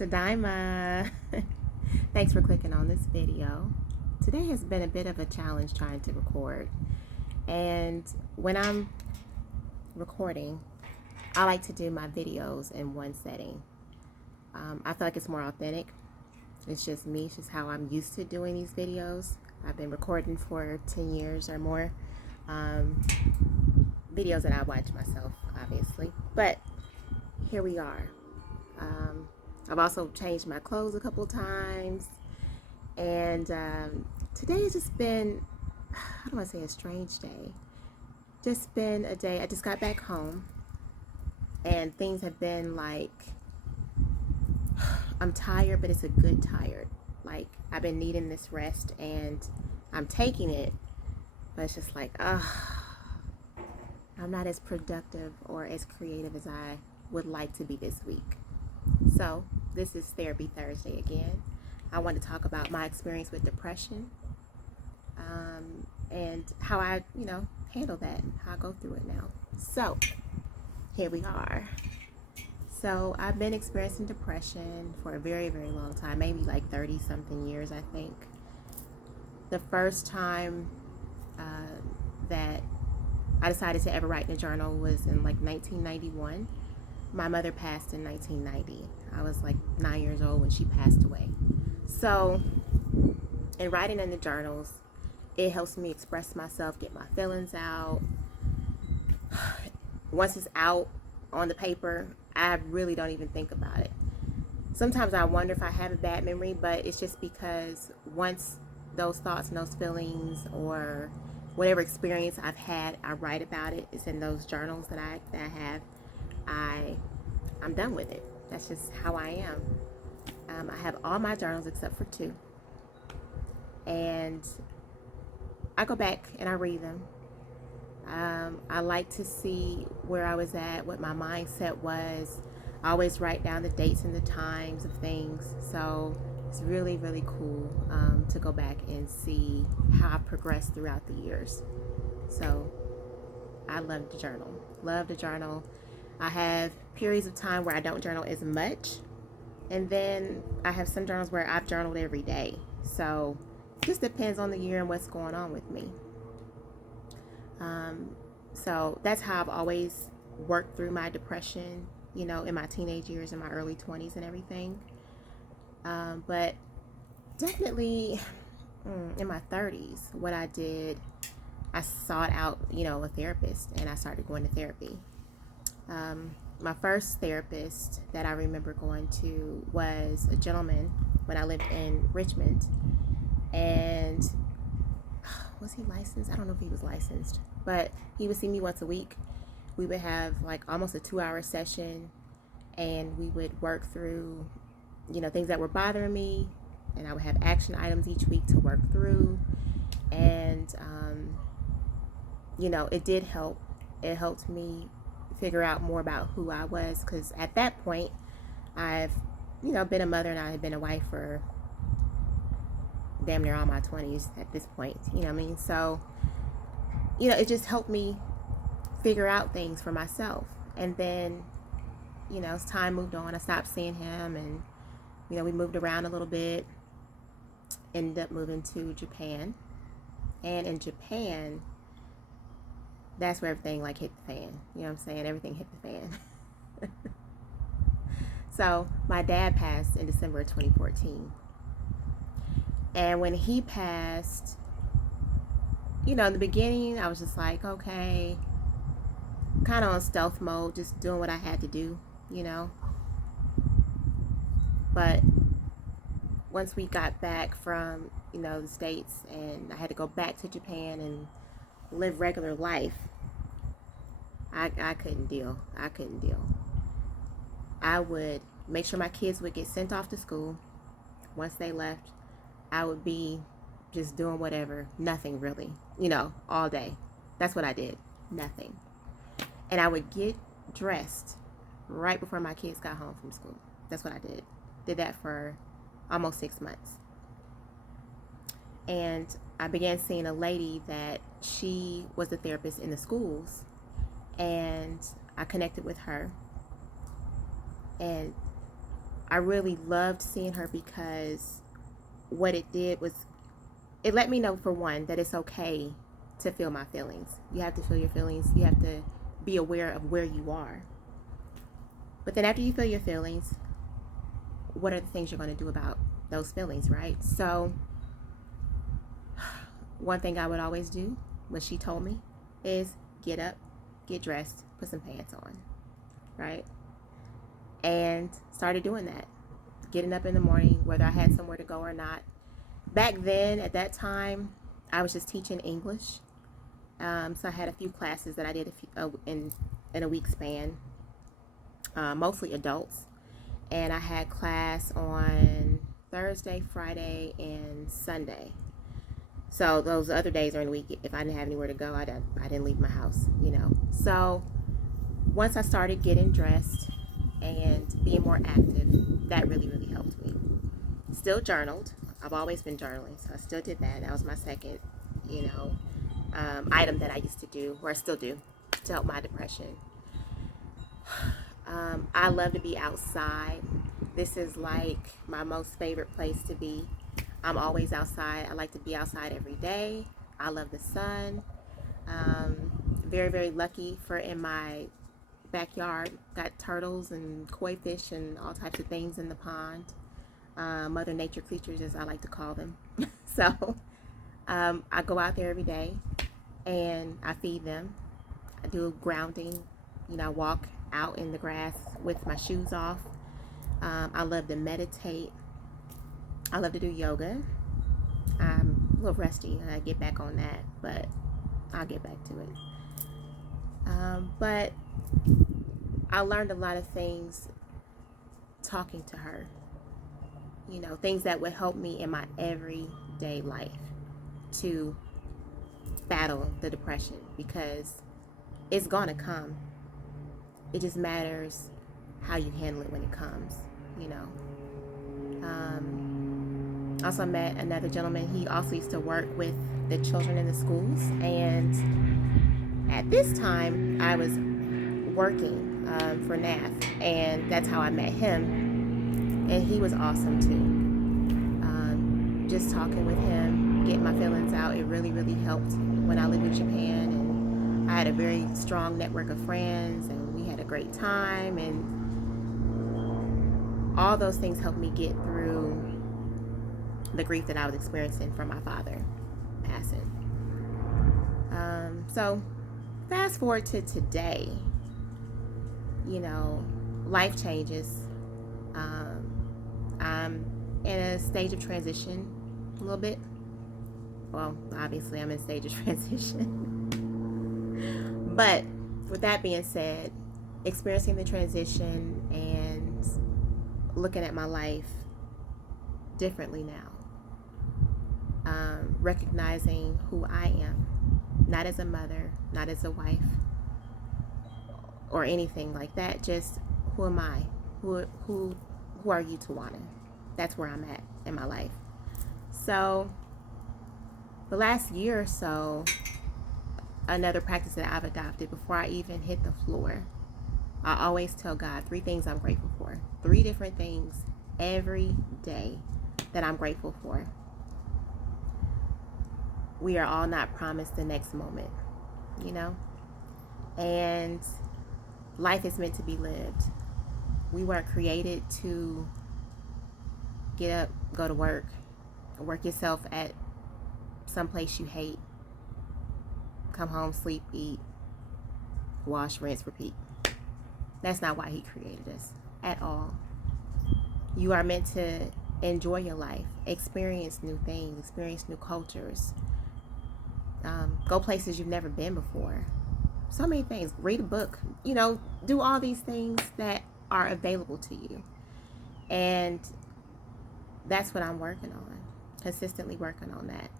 Tadaima. Thanks for clicking on this video. Today has been a bit of a challenge trying to record. And when I'm recording, I like to do my videos in one setting. I feel like it's more authentic. It's just me. It's just how I'm used to doing these videos. I've been recording for 10 years or more. Videos that I watch myself, obviously. But here we are. I've also changed my clothes a couple times. And today has just been, I don't want to say a strange day. Just been a day, I just got back home. And things have been like, I'm tired, but it's a good tired. Like, I've been needing this rest and I'm taking it. But it's just like, I'm not as productive or as creative as I would like to be this week. So this is Therapy Thursday again. I want to talk about my experience with depression and how I, handle that, how I go through it now. So here we are. So I've been experiencing depression for a very, very long time, maybe like 30 something years, I think. The first time that I decided to ever write in a journal was in like 1991. My mother passed in 1990. I was like 9 years old when she passed away. So in writing in the journals, it helps me express myself, get my feelings out. Once it's out on the paper, I really don't even think about it. Sometimes I wonder if I have a bad memory, but it's just because once those thoughts and those feelings or whatever experience I've had, I write about it. It's in those journals that I have. I'm done with it. That's just how I am. I have all my journals except for 2. And I go back and I read them. I like to see where I was at, what my mindset was. I always write down the dates and the times of things. So it's really, really cool to go back and see how I've progressed throughout the years. So I love to journal. Love to journal. I have periods of time where I don't journal as much. And then I have some journals where I've journaled every day. So it just depends on the year and what's going on with me. So that's how I've always worked through my depression, in my teenage years, in my early 20s and everything. But definitely in my 30s, what I did, I sought out, a therapist, and I started going to therapy. My first therapist that I remember going to was a gentleman when I lived in Richmond. And was he licensed? I don't know if he was licensed, but he would see me once a week. We would have like almost a 2-hour session, and we would work through, things that were bothering me, and I would have action items each week to work through. And, it did help. It helped me figure out more about who I was, because at that point I've been a mother and I had been a wife for damn near all my 20s at this point, you know what I mean? So it just helped me figure out things for myself. And then as time moved on, I stopped seeing him, and we moved around a little bit, ended up moving to Japan. And in Japan, that's where everything like hit the fan. You know what I'm saying? Everything hit the fan. So my dad passed in December of 2014. And when he passed, in the beginning, I was just like, okay, kind of on stealth mode, just doing what I had to do, But once we got back from, the States, and I had to go back to Japan and live regular life, I couldn't deal. I would make sure my kids would get sent off to school. Once they left, I would be just doing whatever, nothing really, all day. That's what I did, nothing. And I would get dressed right before my kids got home from school. That's what I did. Did that for almost 6 months. And I began seeing a lady that she was a therapist in the schools, and I connected with her. And I really loved seeing her because what it did was it let me know, for one, that it's okay to feel my feelings. You have to feel your feelings. You have to be aware of where you are. But then after you feel your feelings, what are the things you're going to do about those feelings, right? So one thing I would always do, what she told me, is get up, get dressed, put some pants on, right? And started doing that. Getting up in the morning, whether I had somewhere to go or not. Back then, at that time, I was just teaching English. So I had a few classes that I did in a week span, mostly adults. And I had class on Thursday, Friday, and Sunday. So those other days during the week, if I didn't have anywhere to go, I didn't leave my house, you know. So once I started getting dressed and being more active, that really, really helped me. Still journaled. I've always been journaling, so I still did that. That was my second, you know, item that I used to do, or I still do, to help my depression. I love to be outside. This is like my most favorite place to be. I'm always outside. I like to be outside every day. I love the sun. Very, very lucky for in my backyard. Got turtles and koi fish and all types of things in the pond. Mother nature creatures, as I like to call them. So I go out there every day and I feed them. I do grounding. You know, I walk out in the grass with my shoes off. I love to meditate. I love to do yoga. I'm a little rusty and I get back on that, but I'll get back to it. But I learned a lot of things talking to her. You know, things that would help me in my everyday life to battle the depression, because it's gonna come. It just matters how you handle it when it comes, you know. Also met another gentleman. He also used to work with the children in the schools, and at this time I was working for NAF, and that's how I met him, and he was awesome too. Just talking with him, getting my feelings out, it really, really helped when I lived in Japan, and I had a very strong network of friends, and we had a great time, and all those things helped me get through the grief that I was experiencing from my father passing. So fast forward to today, you know, life changes. I'm in a stage of transition a little bit. Well, obviously I'm in a stage of transition. But with that being said, experiencing the transition and looking at my life differently now. Recognizing who I am, not as a mother, not as a wife, or anything like that. Just who am I? Who are you, Tawana? That's where I'm at in my life. So the last year or so, another practice that I've adopted before I even hit the floor, I always tell God 3 things I'm grateful for. 3 different things every day that I'm grateful for. We are all not promised the next moment, you know? And life is meant to be lived. We weren't created to get up, go to work yourself at some place you hate, come home, sleep, eat, wash, rinse, repeat. That's not why he created us at all. You are meant to enjoy your life, experience new things, experience new cultures, go places you've never been before. So many things. Read a book, you know, do all these things that are available to you. And that's what I'm working on, consistently working on that.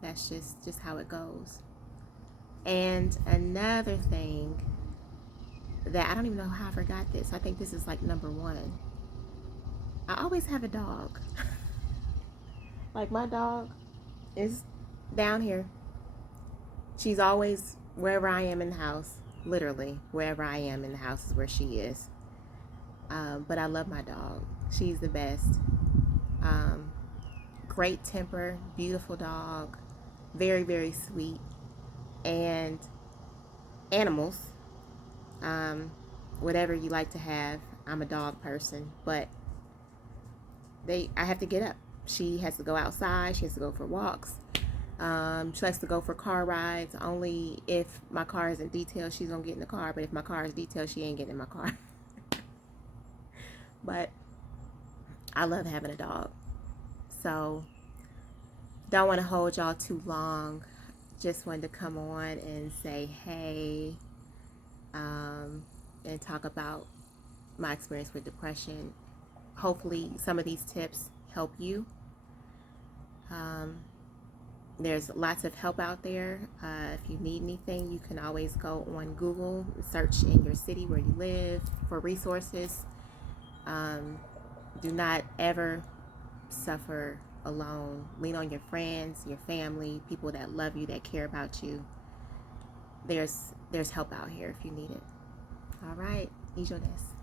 That's just how it goes. And another thing that I don't even know how I forgot this. I think this is like number 1. I always have a dog. Like my dog is down here. She's always wherever I am in the house. Literally, wherever I am in the house is where she is. But I love my dog. She's the best. Um, Great temper, beautiful dog, very, very sweet. And animals, um, whatever you like to have. I'm a dog person, but I have to get up. She has to go outside. She has to go for walks. She likes to go for car rides. Only if my car isn't detailed, she's gonna get in the car. But if my car is detailed, she ain't getting in my car. But I love having a dog. So don't want to hold y'all too long. Just wanted to come on and say hey, and talk about my experience with depression. Hopefully some of these tips help you. There's lots of help out there. If you need anything, you can always go on Google, search in your city where you live for resources. Do not ever suffer alone. Lean on your friends, your family, people that love you, that care about you. There's help out here if you need it. All right, Ijo desu.